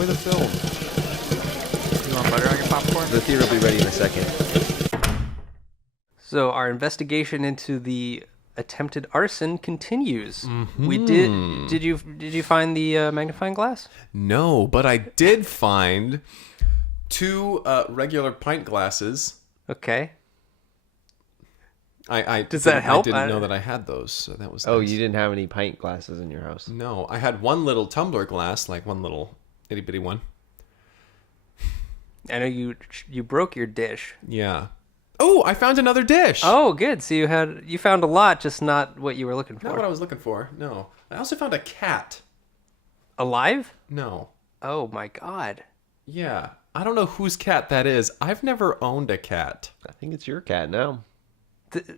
Enjoy the film. You want butter on your popcorn? The theater will be ready in a second. So our investigation into the attempted arson continues. Mm-hmm. We did you find the magnifying glass? No, but I did find 2 regular pint glasses. Okay. Does that help? I didn't know that I had those, so that was Oh, nice. you didn't have any pint glasses in your house? No, I had one little tumbler glass, like one little itty bitty one. I know you broke your dish. Yeah. Oh, I found another dish. Oh, good. So you found a lot, just not what you were looking for. Not what I was looking for. No. I also found a cat. Alive? No. Oh my god. Yeah. I don't know whose cat that is. I've never owned a cat. I think it's your cat now.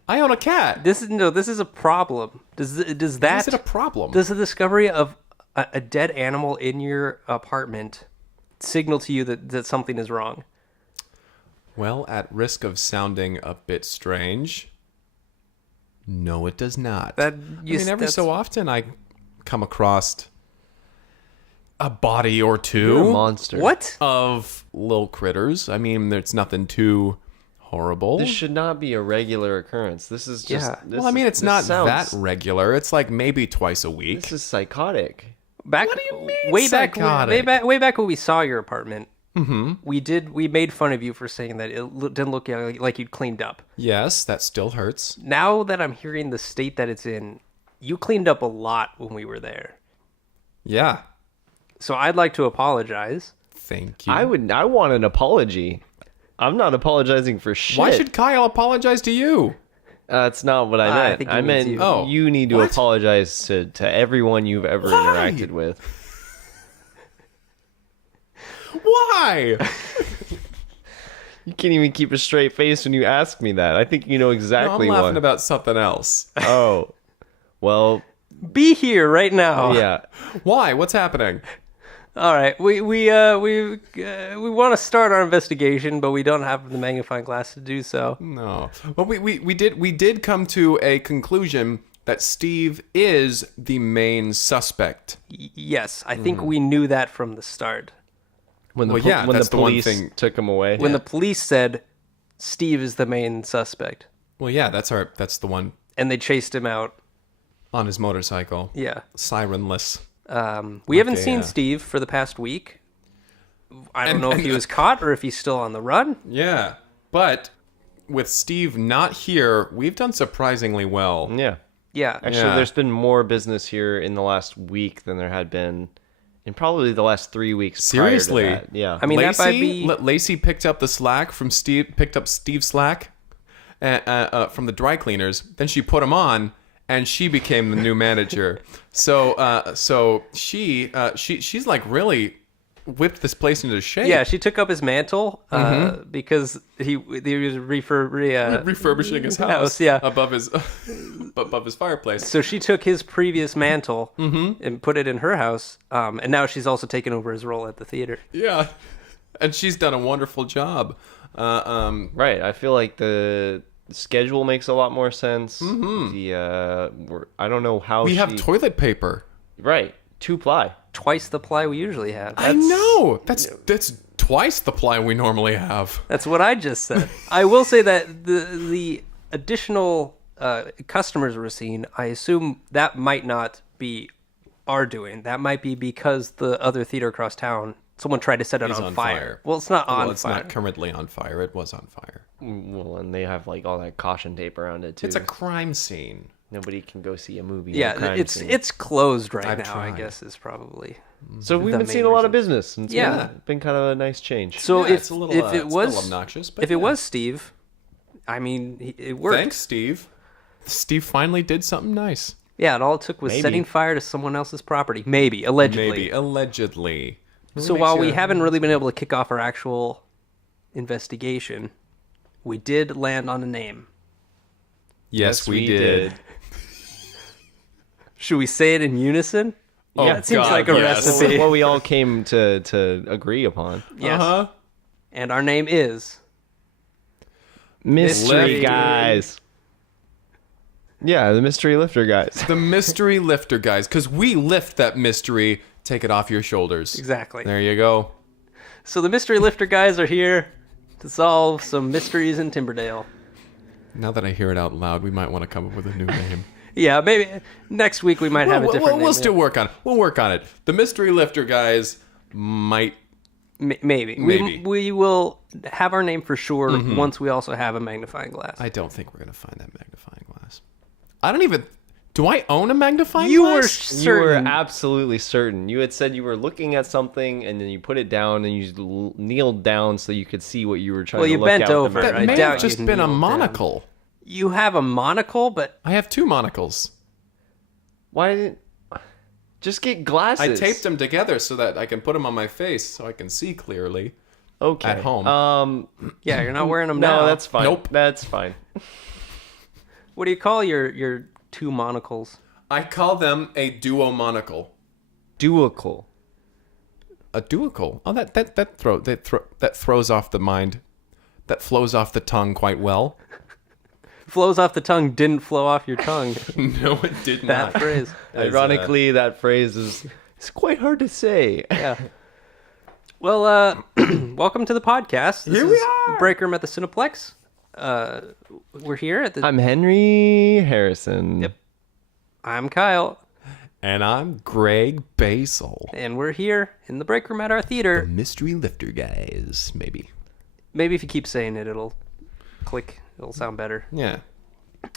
I own a cat. This is a problem. Does Why that is it a problem? Does the discovery of a dead animal in your apartment signal to you that something is wrong? Well, at risk of sounding a bit strange, no, it does not. Every so often I come across a body or two. You're a monster. What? Of little critters. I mean, there's nothing too horrible. This should not be a regular occurrence. This is just... Yeah. This Well, I mean, it's this not sounds- that regular. It's like maybe twice a week. This is psychotic. Back, What do you mean, way psychotic? way back when we saw your apartment, we made fun of you for saying that it didn't look like you'd cleaned up. Yes, that still hurts. Now that I'm hearing the state that it's in, you cleaned up a lot when we were there. Yeah. So I'd like to apologize. Thank you. I want an apology. I'm not apologizing for shit. Why should Kyle apologize to you? That's not what I I meant. think he I means meant you. Oh. you need to What? apologize to everyone you've ever Why? interacted with. Why? You can't even keep a straight face when you ask me that. I think you know No, exactly I'm laughing what. about something else. Oh, well, Be here right now. yeah. Why? What's happening? All right. We want to start our investigation, but we don't have the magnifying glass to do so. No. Well, we did come to a conclusion that Steve is the main suspect. Yes, I think we knew that from the start. When the, Well, yeah, when that's the the one police thing- took him away. When the police said Steve is the main suspect, Well, yeah, that's the one and they chased him out. on his motorcycle. Yeah. Sirenless. We haven't Okay, seen yeah. Steve for the past week. I don't And- know if and- he was caught or if he's still on the run. Yeah. But with Steve not here, we've done surprisingly well. yeah. Yeah. Actually, Yeah. there's been more business here in the last week than there had been in probably the last 3 weeks. Seriously? Prior to that. Yeah. I mean, that might be... Lacey picked up the slack from Steve. Picked up Steve's slack from the dry cleaners. Then she put him on, and she became the new manager. So she's like really whipped this place into shape. Yeah, she took up his mantle because he was refurbishing his house. yeah. above his fireplace. So she took his previous mantle and put it in her house, and now she's also taken over his role at the theater. Yeah, and she's done a wonderful job. Right. I feel like the schedule makes a lot more sense. I don't know how We have toilet paper. right 2-ply. Twice the ply we usually have. I know. That's twice the ply we normally have. That's what I just said. I will say that the additional customers we're seeing, I assume that might not be our doing. That might be because the other theater across town, someone tried to set it Is on on fire. fire. Well, it's not on Well, it's fire. not currently on fire. It was on fire. Well, and they have like all that caution tape around it too. It's a crime scene. Nobody can go see a movie. in a Yeah, crime it's scene. it's closed right I've now. I tried. guess is probably. So we've the been main seeing a lot of reason. business. And it's Yeah. been kind of a nice change. So Yeah, if it's a little, if it's it a little was obnoxious, but if it yeah. was Steve, I mean, it worked. Thanks, Steve. Steve finally did something nice. Yeah, and all it took was Maybe. setting fire to someone else's property. Maybe, allegedly. Maybe allegedly. So while we haven't really been able to kick off our actual investigation, we did land on a name. Yes, we did. Should we say it in unison? Oh, Yeah, it seems God, like a yes. recipe. What we all came to agree upon. Yes. Uh-huh. And our name is Mystery Lifter. guys. Yeah, the mystery lifter guys. The mystery lifter guys, because we lift that mystery take it off your shoulders. Exactly. There you go. So the mystery lifter guys are here to solve some mysteries in Timberdale. Now that I hear it out loud, we might want to come up with a new name. Yeah, maybe next week we might have a different name. We'll still work on it. We'll work on it. The mystery lifter guys might... Maybe. We will have our name for sure once we also have a magnifying glass. I don't think we're going to find that magnifying glass. I don't even... Do I own a magnifying You glass? were You were certain. absolutely certain. You had said you were looking at something, and then you put it down, and you kneeled down so you could see what you were trying Well, to you look bent out the over. mirror. That I may doubt have just you been a kneeled down. monocle. You have a monocle, but I have 2 monocles. Why didn't... Just get glasses. I taped them together so that I can put them on my face so I can see clearly okay. at home. yeah, you're not wearing them now. No, that's fine. Nope. That's fine. What do you call your 2 monocles? I call them a duo monocle. Duocle. A duocle. Oh, that throws off the mind. That flows off the tongue quite well. Flows off the tongue didn't flow off your tongue. No, it did That not. phrase. Ironically, that phrase is... It's quite hard to say. Yeah. Well, welcome to the podcast. This Here we is are. Break Room at the Cineplex. We're here at the... I'm Henry Harrison. Yep. I'm Kyle, And I'm Greg Basil. and we're here in the break room at our theater. Mystery lifter guys, maybe. Maybe if you keep saying it, it'll click. It'll sound better. Yeah.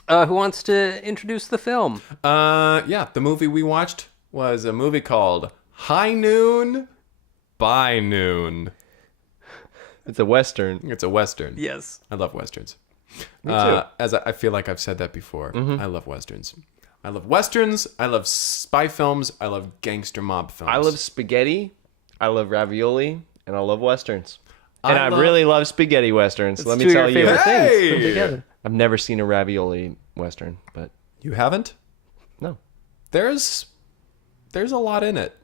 Who wants to introduce the film? Yeah, the movie we watched was a movie called High Noon by Noon. It's a Western. It's a Western. Yes. I love Westerns. Me too. As I feel like I've said that before. I love Westerns. I love Westerns. I love spy films. I love gangster mob films. I love spaghetti. I love ravioli. And I love Westerns. And I love- really love spaghetti Westerns. It's Let two me of tell your you. favorite things Hey! put together. I've never seen a ravioli Western, but You haven't? no. There's a lot in it.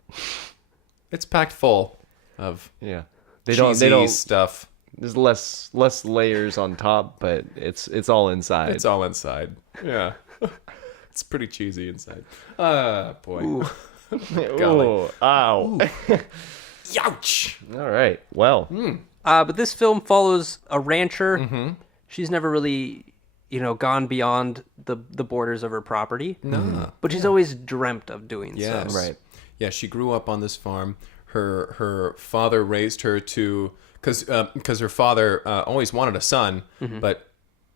It's packed full of Yeah. cheesy stuff. There's less layers on top, but it's all inside. It's all inside. Yeah. It's pretty cheesy inside. Boy. golly. Ooh, ow. Youch! All right. Well, But this film follows a rancher. She's never really, gone beyond the borders of her property. No. But she's always dreamt of doing Yes. so. Right. Yeah, she grew up on this farm. Her father raised her to... Because her father always wanted a son, but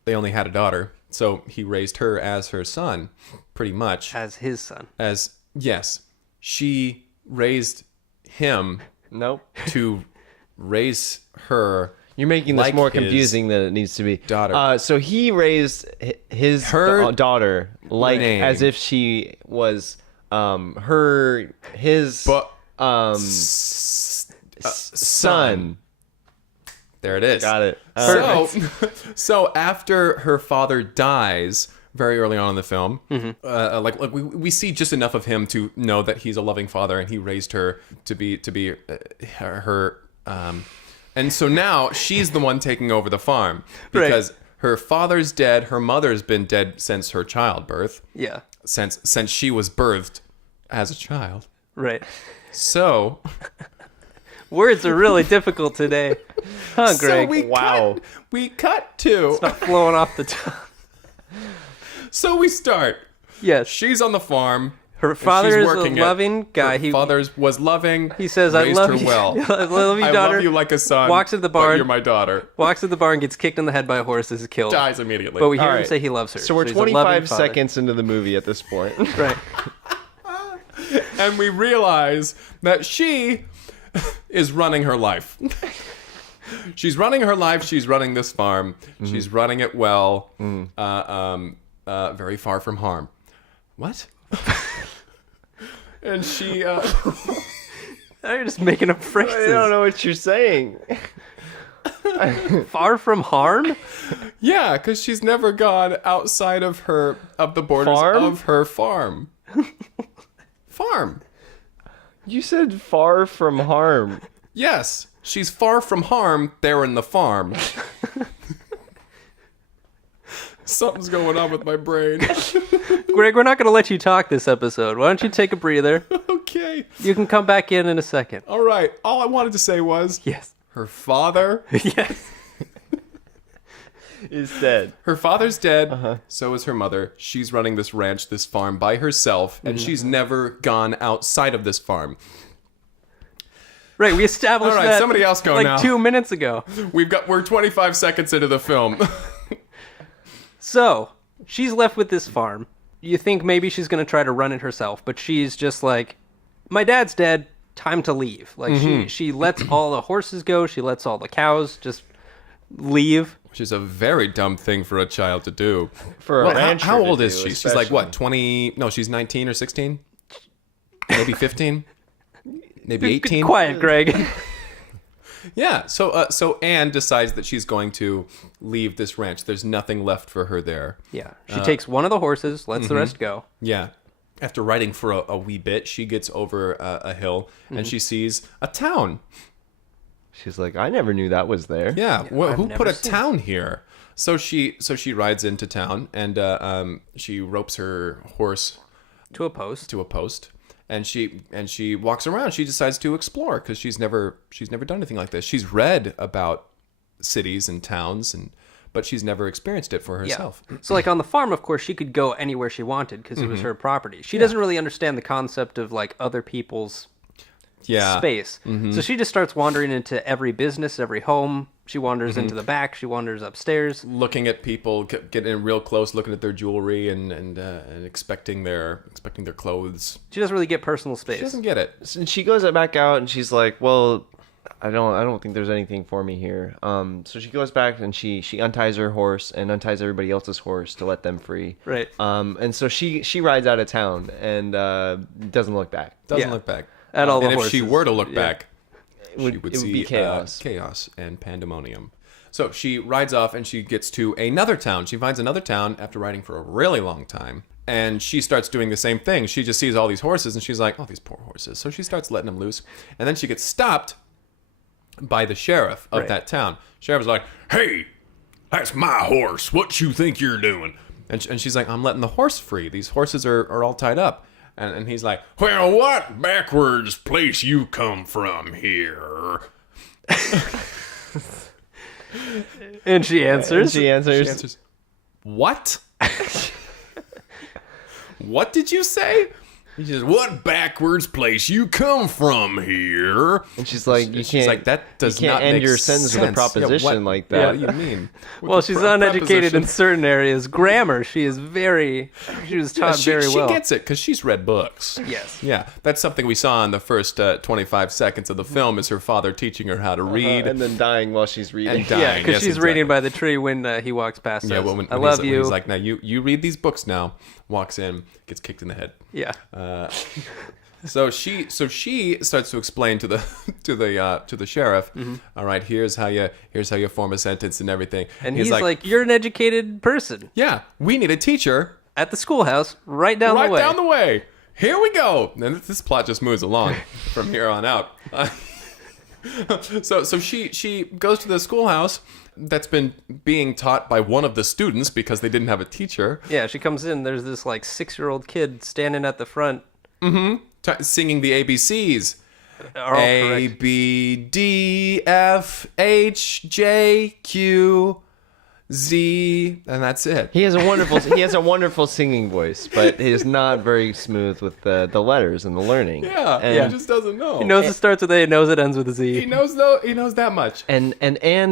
they only had a daughter. So he raised her as her son, pretty much. As his son. Yes. She raised him nope. to raise her... You're making this Like more his confusing than it needs to be. daughter. So he raised Her daughter like name. as if she was his But son. there it is. Got it. So after her father dies very early on in the film, like we see just enough of him to know that he's a loving father and he raised her to be her. And so now she's the one taking over the farm because her father's dead. Her mother's been dead since her childbirth. Yeah. Since she was birthed as a child. Right. So Words are really difficult today. Huh, Greg? Wow. we cut to. Not flowing off the tongue. So we start. Yes. She's on the farm. Her father is a working loving guy. Her father was loving. He says, "I raised love her you. well. I love you, I daughter." love you like a son. Walks into the but barn. You're my daughter. Walks to the barn, gets kicked in the head by a horse, is killed. Dies immediately. But we hear All him right. say he loves her. So we're he's a loving 25 father. seconds into the movie at this point. Right. And we realize that she is running her life. She's running her life. She's running this farm. She's running it well. Very far from harm. What? And she... You're just making up phrases. I don't know what you're saying. Far from harm? Yeah, because she's never gone outside of the borders Farm? of her farm. Farm. You said far from harm. Yes, she's far from harm there in the farm. Something's going on with my brain. Greg, we're not going to let you talk this episode. Why don't you take a breather? Okay. say? You can come back in a second. All right. All I wanted to say was Yes. her father. Yes. Is dead. Her father's dead. So is her mother. She's running this ranch, this farm by herself, and she's never gone outside of this farm. Right, we established All right, that somebody else go like now. 2 minutes ago. We're 25 seconds into the film. So, she's left with this farm. You think maybe she's going to try to run it herself, but she's just like, my dad's dead, time to leave. Like, she lets all the horses go, she lets all the cows just leave. Which is a very dumb thing for a child to do. For a rancher how to old is do, she? She's like, especially. what, 20? No, she's 19 or 16? Maybe 15? Maybe 18? Quiet, Greg. Yeah, so Anne decides that she's going to leave this ranch. There's nothing left for her there. Yeah, she takes one of the horses, lets the rest go. Yeah. After riding for a wee bit, she gets over a hill and she sees a town. She's like, I never knew that was there. Yeah, I've who never put a seen town here? So she rides into town and she ropes her horse To a post. to a post. And she walks around. She decides to explore because she's never done anything like this. She's read about cities and towns, but she's never experienced it for herself. Yeah. So, like, on the farm, of course, she could go anywhere she wanted because it was her property. She doesn't really understand the concept of, like, other people's space. So she just starts wandering into every business, every home. She wanders into the back. She wanders upstairs. Looking at people, getting in real close, looking at their jewelry and expecting their clothes. She doesn't really get personal space. She doesn't get it. And she goes back out and she's like, well, I don't think there's anything for me here. So she goes back and she unties her horse and unties everybody else's horse to let them free. Right. And so she rides out of town and doesn't look back. Doesn't Yeah. look back. At all the and if she horses. were to look Yeah. back, It would see be chaos. chaos and pandemonium. So she rides off and she gets to another town. She finds another town after riding for a really long time. And she starts doing the same thing. She just sees all these horses and she's like, oh, these poor horses. So she starts letting them loose. And then she gets stopped by the sheriff of Right. that town. Sheriff's like, hey, that's my horse. What you think you're doing? And she's like, I'm letting the horse free. These horses are all tied up. And he's like, well, what backwards place you come from here? And she answers. She answers. She answers, what? What did you say? He says, what backwards place you come from here? And she's like, you She's can't. like, that does you can't not end make your sentence with a sense. proposition Yeah, what- like that. What do you mean? Well, she's uneducated in certain areas. Grammar, she was taught very she well. gets it because she's read books. Yes. Yeah, that's something we saw in the first 25 seconds of the film is her father teaching her how to read. and then dying while she's reading. And dying. Yeah, because Yes, she's exactly. reading by the tree when he walks past Yeah, us. well, when I love when you. He's like, now you read these books now. Walks in, gets kicked in the head. Yeah. So she starts to explain to the to the sheriff. All right, here's how you form a sentence and everything. And he's like, you're an educated person yeah, we need a teacher at the schoolhouse right down right the way. down the way. Here we go. And this plot just moves along from here on out. So she goes to the schoolhouse that's been being taught by one of the students because they didn't have a teacher. Yeah, she comes in. There's this like 6-year-old kid standing at the front. Singing the ABCs. Are all A, correct. B, D, F, H, J, Q, Z, and that's it. He has a wonderful singing voice, but he is not very smooth with the letters and the learning. Yeah, and, he just doesn't know. He knows it starts with A, and knows it ends with a Z. He knows that much. and Anne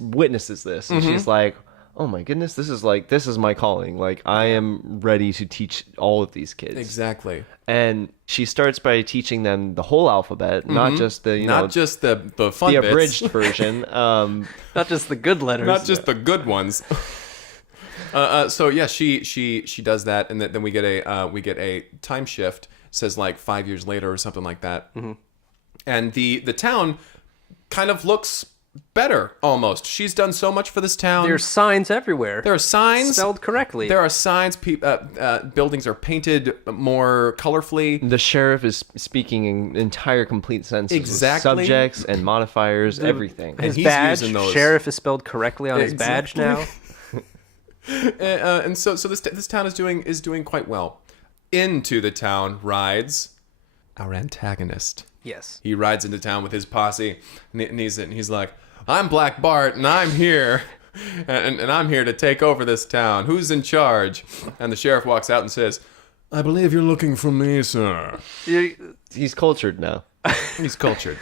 witnesses this, and she's like, "Oh my goodness, this is my calling. Like I am ready to teach all of these kids." Exactly. And she starts by teaching them the whole alphabet, not just the Not just the fun the bits. abridged version. Not just the good letters. Not just the good ones. So yeah, she does that, and then we get a time shift. Says like 5 years later or something like that. And the town kind of looks better almost. She's done so much for this town. There's signs everywhere. There are signs spelled correctly. There are signs. Buildings are painted more colorfully. The sheriff is speaking in entire complete sentences. Exactly. With subjects and modifiers, everything. His he's badge, using those. sheriff, is spelled correctly on his badge now. And so this town is doing quite well. Into the town rides our antagonist. Yes. He rides into town with his posse, and he's like, I'm Black Bart, and I'm here. And I'm here to take over this town. Who's in charge? And the sheriff walks out and says, I believe you're looking for me, sir. He's cultured now. He's cultured.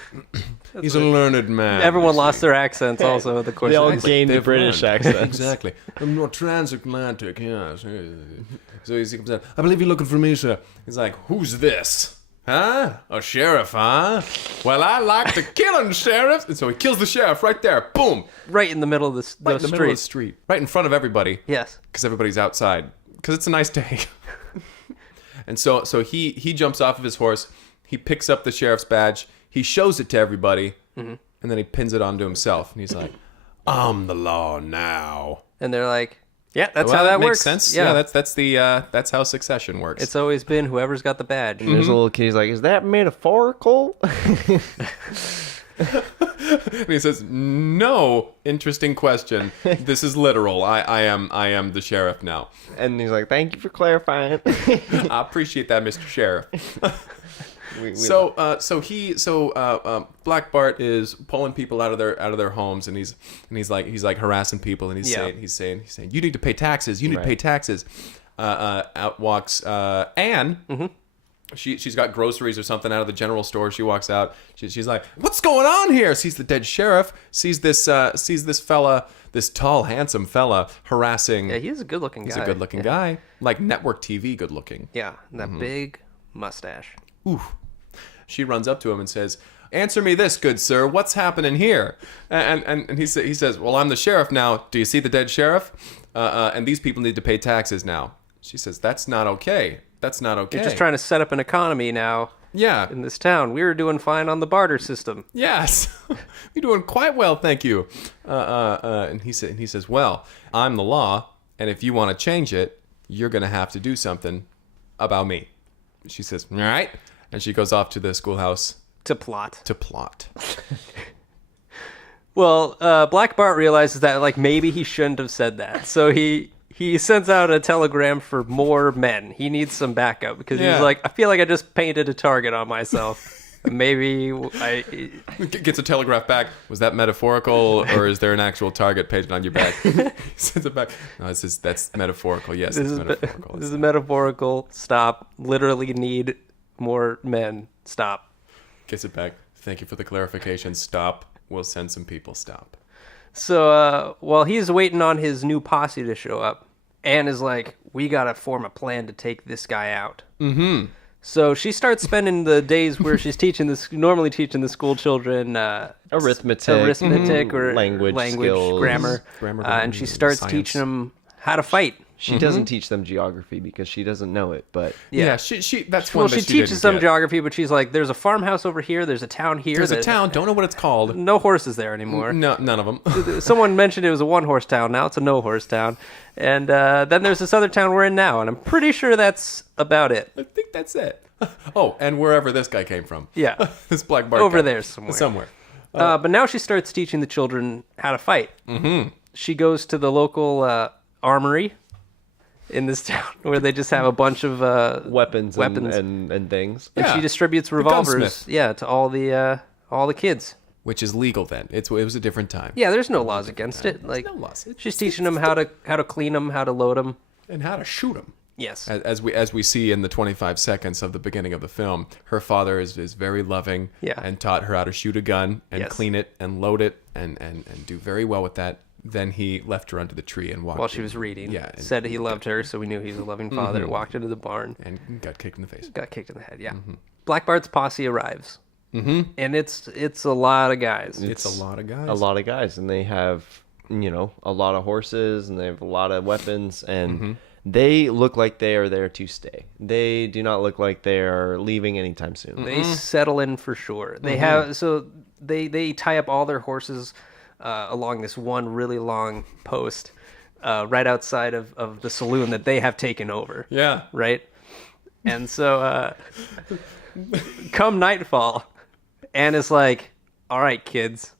He's a learned man. Everyone lost their accents also in the course They all of the gained the They've British learned. accents. Exactly. I'm more transatlantic, yes. So he comes out, I believe you're looking for me, sir. He's like, who's this? Huh? A sheriff, huh? Well, I like to kill him, sheriff. And so he kills the sheriff right there. Boom. right in the middle of the Right in the middle of the street. street. Right in front of everybody. Yes. Because everybody's outside. Because it's a nice day. And so he jumps off of his horse. He picks up the sheriff's badge. He shows it to everybody. And then he pins it onto himself. And he's like, I'm the law now. And they're like, yeah, that's Well, how that makes works. sense. Yeah, that's how succession works. It's always been whoever's got the badge. And there's a little kid. He's like, "Is that metaphorical?" And he says, no, interesting question. This is literal. I am the sheriff now. And he's like, "Thank you for clarifying." I appreciate that, Mr. Sheriff. Black Bart is pulling people out of their homes, and he's like harassing people, and he's saying you need to pay taxes. You need to pay taxes. Out walks Anne. Mm-hmm. She's got groceries or something out of the general store. She walks out. She's like, what's going on here? Sees the dead sheriff. Sees this fella, this tall, handsome fella harassing. Yeah, he's a good-looking guy. He's a good-looking guy, like network TV good-looking. Yeah, and that big mustache. Ooh. She runs up to him and says, answer me this, good sir. What's happening here? And he says, well, I'm the sheriff now. Do you see the dead sheriff? And these people need to pay taxes now. She says, that's not okay. That's not okay. You're just trying to set up an economy now. Yeah. In this town, we were doing fine on the barter system. Yes. You're doing quite well, thank you. And he says, well, I'm the law, and if you want to change it, you're going to have to do something about me. She says, all right. And she goes off to the schoolhouse To plot. to plot. Well, Black Bart realizes that like maybe he shouldn't have said that. So he sends out a telegram for more men. He needs some backup because he's like, I feel like I just painted a target on myself. Maybe I... Gets a telegraph back. Was that metaphorical, or is there an actual target painted on your back? He sends it back. No, that's metaphorical. Yes, it's metaphorical. This is metaphorical. Stop. Literally need more men. Stop. Gets it back. Thank you for the clarification. Stop. We'll send some people. Stop. So while he's waiting on his new posse to show up, Anne is like, we got to form a plan to take this guy out. Mm-hmm. So she starts spending the days where she's normally teaching the school children arithmetic or language skills, grammar, and she starts science. teaching them how to fight. She doesn't teach them geography because she doesn't know it, but Yeah, she that's Well, one she that she teaches didn't them get. geography, but she's like, there's a farmhouse over here, there's a town here. There's a town, don't know what it's called. No horses there anymore. No, none of them. Someone mentioned it was a one-horse town. Now it's a no-horse town. And then there's this other town we're in now, and I'm pretty sure that's about it. I think that's it. Oh, and wherever this guy came from. Yeah. This Black Bart Over guy. there somewhere. But now she starts teaching the children how to fight. Mm-hmm. She goes to the local armory in this town where they just have a bunch of weapons. And things. and Yeah. she distributes The revolvers, gunsmith. to all the kids. Which is legal then. It was a different time. Yeah, there's no laws against it. Like no laws. she's teaching them how to clean them, how to load them. And how to shoot him. Yes. As we see in the 25 seconds of the beginning of the film, her father is very loving and taught her how to shoot a gun and clean it and load it and do very well with that. Then he left her under the tree and walked While she was reading. Yeah. Said he loved her, so we knew he was a loving father. Walked into the barn. And got kicked in the face. Got kicked in the head, yeah. Black Bart's posse arrives. Mm-hmm. And it's a lot of guys. It's a lot of guys. A lot of guys, and they have, a lot of horses, and they have a lot of weapons, and they look like they are there to stay. They do not look like they are leaving anytime soon. They settle in for sure. They have they tie up all their horses along this one really long post right outside of the saloon that they have taken over. Yeah. Right? And so come nightfall, Anne is like, all right, kids,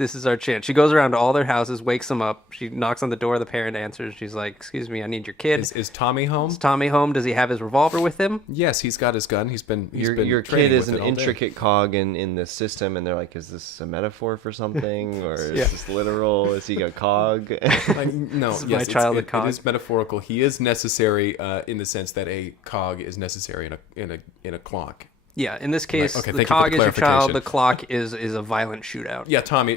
this is our chance. She goes around to all their houses, wakes them up. She knocks on the door. The parent answers. She's like, excuse me, I need your kid. Is Tommy home? Is Tommy home? Does he have his revolver with him? Yes, he's got his gun. He's been Your training kid is with an it all day. intricate cog in the system, and they're like, is this a metaphor for something, or is Yeah. this literal? Is he a cog? Like, no, This is yes, my child, a cog. it is metaphorical. He is necessary in the sense that a cog is necessary in a clock. Yeah, in this case, Okay, the thank you for cog the is your child. clarification. The clock is a violent shootout. Yeah, Tommy,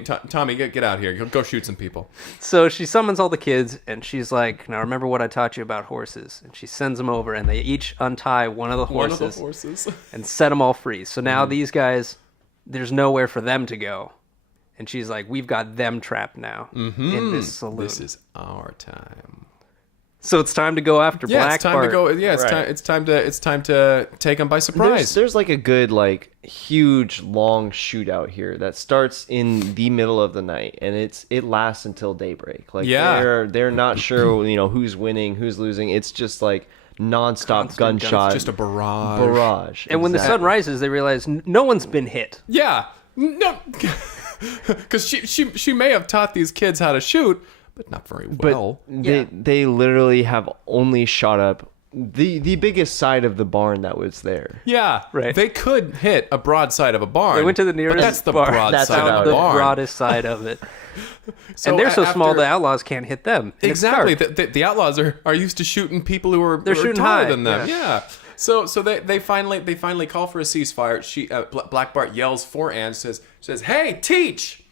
get out here. Go shoot some people. So she summons all the kids, and she's like, now remember what I taught you about horses. And she sends them over, and they each untie one of the horses and set them all free. So now these guys, there's nowhere for them to go. And she's like, we've got them trapped now in this saloon. This is our time. So it's time to go after Yeah, Black it's time Bart. to go. Yeah, Right. it's time to take them by surprise. There's like a good, like, huge long shootout here that starts in the middle of the night, and it lasts until daybreak. Like, Yeah. they're not sure, who's winning, who's losing. It's just like nonstop Constant gunshot. Just a barrage. barrage. And when the sun rises, they realize no one's been hit. Yeah, no, because she may have taught these kids how to shoot, but not very well. They literally have only shot up the biggest side of the barn that was there. Yeah, Right. They could hit a broadside of a barn. They went to the nearest but that's the bar. broadside That's of about a The barn. broadest side of it. So And they're so small, after- the outlaws can't hit them. And it's Exactly. dark. The outlaws are used to shooting people who are shooting taller high, than them. yeah. Yeah. So they finally call for a ceasefire. Black Bart yells for Anne. Says, "Hey, Teach,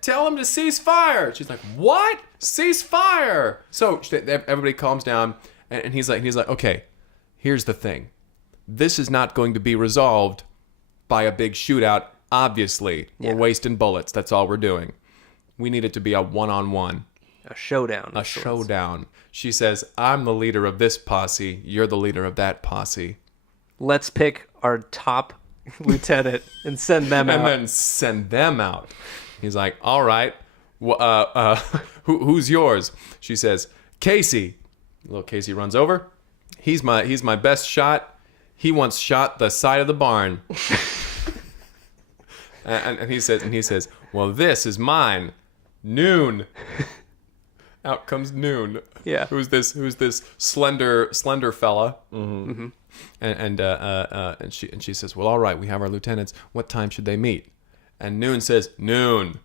tell him to cease fire." She's like, "What? Cease fire?" So everybody calms down, and he's like, "Okay, here's the thing. This is not going to be resolved by a big shootout. Obviously, we're wasting bullets. That's all we're doing. We need it to be a one-on-one." A showdown. A showdown. She says, "I'm the leader of this posse. You're the leader of that posse." Let's pick our top lieutenant and send them And out. then send them out. He's like, "All right. Who's yours?" She says, "Casey." Little Casey runs over. He's my best shot. He once shot the side of the barn. and he says, "Well, this is mine. Noon." Out comes Noon. Yeah. Who's this slender fella? Mm-hmm. And she says, "Well, all right, we have our lieutenants. What time should they meet?" And Noon says, "Noon."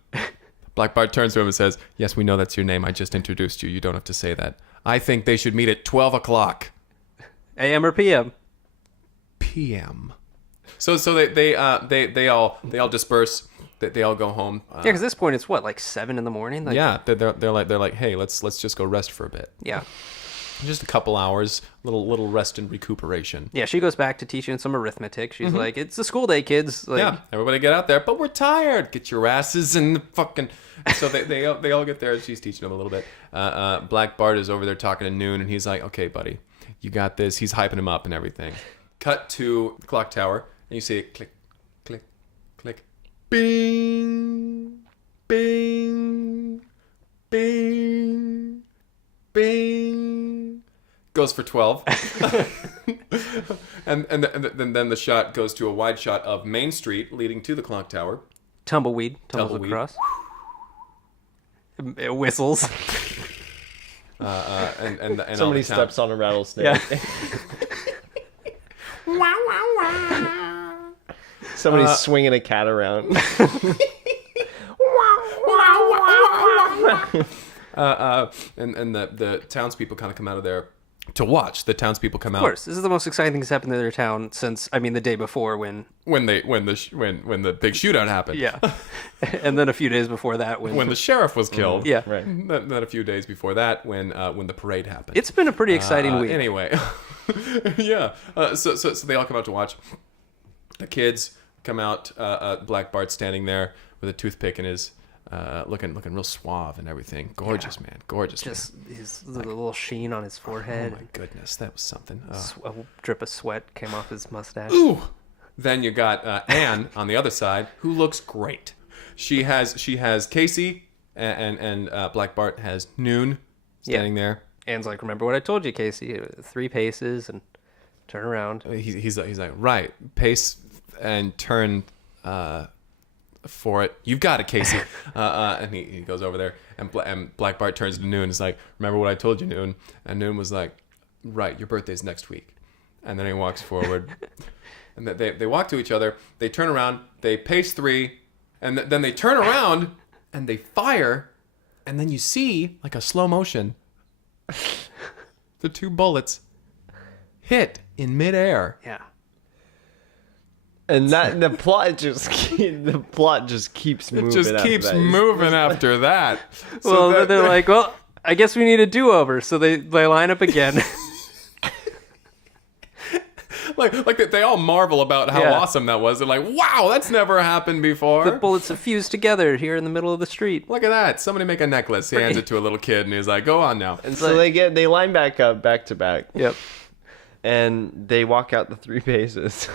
Black Bart turns to him and says, "Yes, we know that's your name. I just introduced you. You don't have to say that. I think they should meet at 12 o'clock AM or PM? p.m." So they all disperse. They all go home. Yeah, because at this point it's what, like 7 in the morning? Like, Yeah, they're like, "Hey, let's just go rest for a bit. Yeah. Just a couple hours, little rest and recuperation." Yeah, she goes back to teaching some arithmetic. She's like, it's a school day, kids. Like, Yeah, everybody get out there, but we're tired. Get your asses in the fucking. So they all get there, and she's teaching them a little bit. Black Bart is over there talking to Noon, and he's like, "Okay, buddy, you got this." He's hyping him up and everything. Cut to the clock tower, and you see it click, click, click, bing, bing, bing, bing. Goes for 12. and then the shot goes to a wide shot of Main Street leading to the clock tower. Tumbleweed tumbles Tumbleweed. across. It whistles. And Somebody all the steps on a rattlesnake. Yeah. Somebody's swinging a cat around. and the townspeople kind of come out of there to watch. The townspeople come Of out course, this is the most exciting thing that's happened in their town since, the day before when when the big shootout happened. yeah, and then a few days before that When the sheriff was killed. yeah, Right. Then a few days before that when the parade happened. it's been a pretty exciting week. Anyway, yeah. So they all come out to watch. The kids come out. Black Bart standing there with a toothpick in his, looking real suave and everything. Gorgeous, man. Gorgeous. Just his little sheen on his man. forehead. Oh my goodness, that was something. A drip of sweat came off his mustache. Ooh. Then you got Anne on the other side, who looks great. She has Casey and Black Bart has Noon standing there. Anne's like, remember what I told you, Casey? 3 paces and turn around. He's like, right, pace and turn for it. You've got it, Casey. And he goes over there, and Black Bart turns to Noon and is like, remember what I told you, Noon? And Noon was like, right, your birthday's next week. And then he walks forward. And they walk to each other. They turn around. They pace 3. And then they turn around and they fire. And then you see, like a slow motion, the 2 bullets hit in midair. Yeah. And the plot just keeps moving. It just keeps moving after that. Well, they're like, well, I guess we need a do-over. So they line up again. like they all marvel about how awesome that was. They're like, wow, that's never happened before. The bullets have fused together here in the middle of the street. Look at that. Somebody make a necklace. He hands it to a little kid and he's like, go on now. And so they line back up back to back. Yep. And they walk out the 3 paces.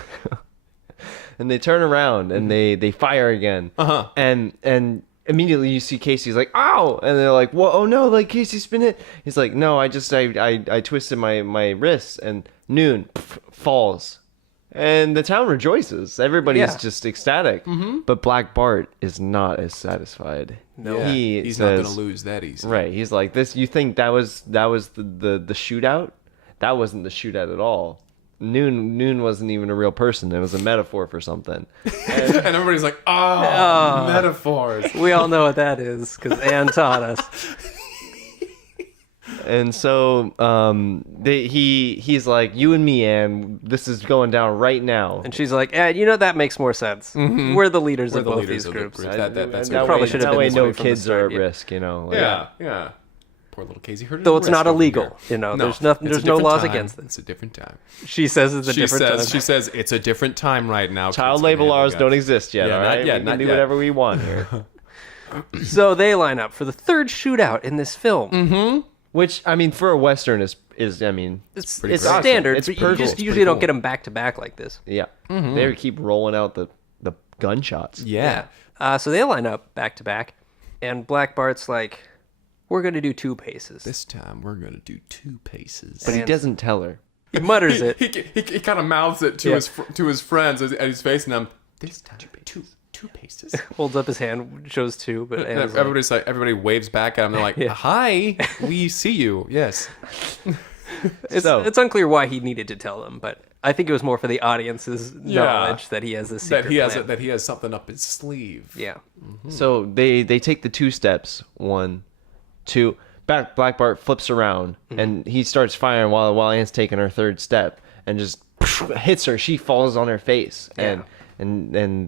And they turn around and they fire again. Uh-huh. And immediately you see Casey's like, ow! And they're like, whoa, oh no, like Casey's been hit. He's like, no, I twisted my wrist. And Noon falls. And the town rejoices. Everybody's just ecstatic. Mm-hmm. But Black Bart is not as satisfied. No, he's not gonna lose that easy. Right. He's like, this. You think that was the shootout? That wasn't the shootout at all. Noon wasn't even a real person. It was a metaphor for something. And everybody's like, oh, metaphors. We all know what that is because Anne taught us. And so he's like, you and me, Anne, this is going down right now. And she's like, that makes more sense. Mm-hmm. We're the leaders of both these groups. That's probably should have been this way no kids are at risk, Yeah. Poor little Casey heard it. Though it's not illegal, there's no laws against it. It's a different time. She says it's a different time. She says it's a different time right now. Child labor laws don't exist yet, all right? Not yet, we can do whatever we want here. So they line up for the 3rd shootout in this film. Mm-hmm. Which, I mean, for a Western is it's awesome. standard. It's but pretty you just cool. usually don't get them back to back like this. Yeah. Mm-hmm. They keep rolling out the gunshots. Yeah. So they line up back to back, and Black Bart's like, we're going to do 2 paces. This time we're going to do 2 paces. But he doesn't tell her. He mutters it. He kind of mouths it to his friends as he's facing them. This time, 2 paces. Holds up his hand, shows 2, but everybody waves back at him. They're like, hi, we see you. Yes. It's unclear why he needed to tell them, but I think it was more for the audience's knowledge that he has this secret plan. That he has something up his sleeve. Yeah. Mm-hmm. So they take the 2 steps. 1, 2. Black Bart flips around and he starts firing while Anne's taking her 3rd step and just hits her. She falls on her face and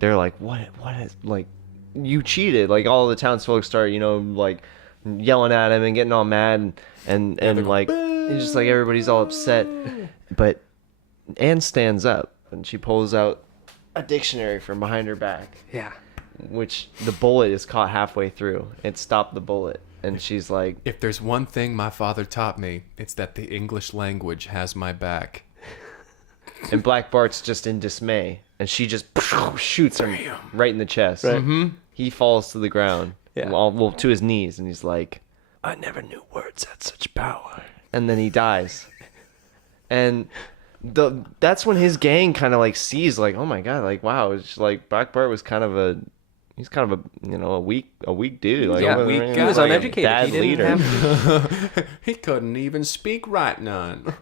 they're like, what is, like, you cheated. Like, all the townsfolk start like yelling at him and getting all mad and like it's just like everybody's all upset. But Anne stands up and she pulls out a dictionary from behind her back. Yeah. Which the bullet is caught halfway through. It stopped the bullet. And she's like, if there's one thing my father taught me, it's that the English language has my back. And Black Bart's just in dismay. And she just shoots him right in the chest. Right. Mm-hmm. He falls to the ground. Yeah. Well, to his knees. And he's like, I never knew words had such power. And then he dies. And that's when his gang kind of like sees, like, oh my God, like, wow. It's like Black Bart was kind of a weak dude. Like, he was uneducated. Bad he leader. He couldn't even speak right none.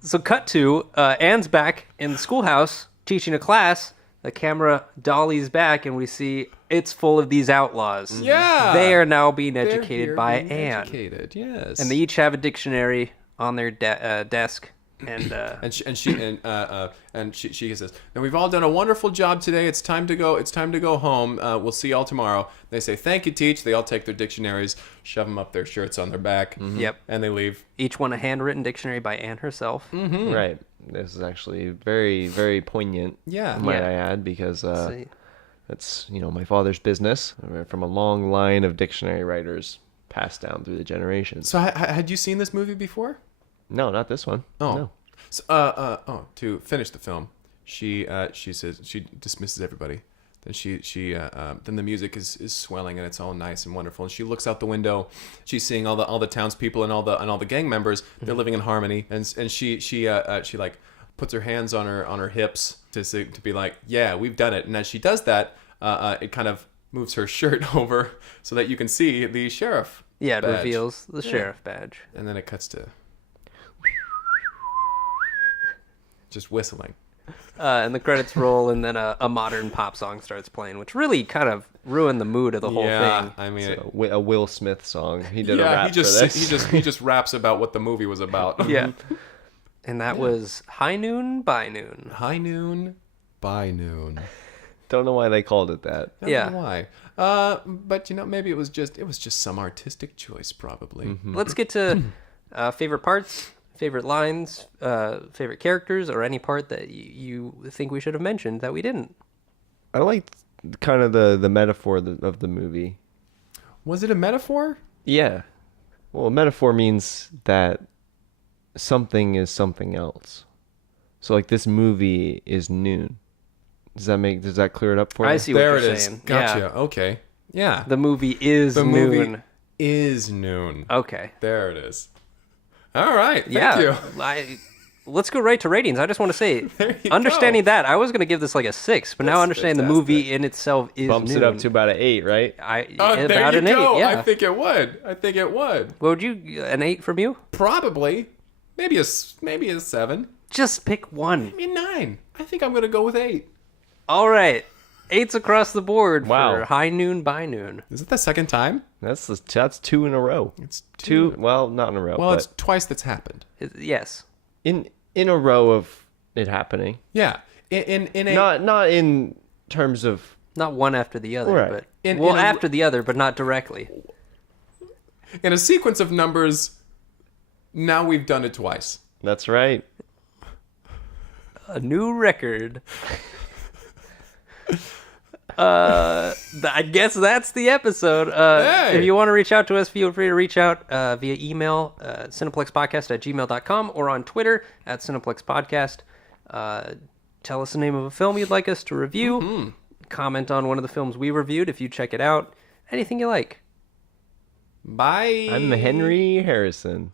So cut to Anne's back in the schoolhouse teaching a class. The camera dollies back and we see it's full of these outlaws. Yeah. They are now being educated by Anne. Educated, yes. And they each have a dictionary on their desk. And she says, "Now we've all done a wonderful job today. It's time to go. It's time to go home. We'll see y'all tomorrow." They say, "Thank you, Teach." They all take their dictionaries, shove them up their shirts on their back. Mm-hmm. Yep. And they leave. Each one a handwritten dictionary by Anne herself. Mm-hmm. Right. This is actually very, very poignant. Yeah. Might I add, because that's my father's business from a long line of dictionary writers passed down through the generations. So had you seen this movie before? No, not this one. Oh. No. So, to finish the film, she says she dismisses everybody. Then then the music is swelling and it's all nice and wonderful. And she looks out the window. She's seeing all the townspeople and all the gang members. They're living in harmony. And she like puts her hands on her hips to be like, yeah, we've done it. And as she does that, it kind of moves her shirt over so that you can see the sheriff. Yeah, it badge. reveals the sheriff badge. And then it cuts to just whistling. And the credits roll, and then a modern pop song starts playing, which really kind of ruined the mood of the whole thing. I mean, So, a Will Smith song. He did a yeah, rap he just for this. he just raps about what the movie was about. Yeah. And that was High Noon by Noon. High noon, by noon. Don't know why they called it that. I don't know why. But maybe it was just some artistic choice, probably. Let's get to favorite parts, favorite lines, favorite characters, or any part that you think we should have mentioned that we didn't. I liked kind of the metaphor of the movie. Was it a metaphor? Yeah. Well, a metaphor means that something is something else. So like this movie is noon. Does that clear it up for you? I see what There you're it is. saying. Gotcha. Yeah. Okay. Yeah. The movie is The Noon. movie is noon. Okay. There it is. All right. Thank you. Let's go right to ratings. I just want to say, There you understanding go. that, I was going to give this like a 6, but now That's understanding the fantastic. movie in itself is Bumps Noon. it up to about an 8, right? About There you an go. 8, yeah. I think it would. What would you, an 8 from you? Probably. Maybe a 7. Just pick one. Maybe a 9. I think I'm going to go with 8. All right. 8s across the board Wow. for High Noon by Noon. Is it the second time? That's 2 in a row. It's Two, well, not in a row, Well, but it's twice that's happened. Yes. in a row of it happening. Yeah. In a Not in terms of Not one after the other, Right. but In a- after the other, but not directly. in a sequence of numbers. Now we've done it twice. that's right. A new record. I guess that's the episode. Hey! If you want to reach out to us, feel free to reach out via email, cineplexpodcast@gmail.com, or on Twitter @cineplexpodcast. Tell us the name of a film you'd like us to review. Comment on one of the films we reviewed if you check it out. Anything you like. Bye. I'm Henry Harrison.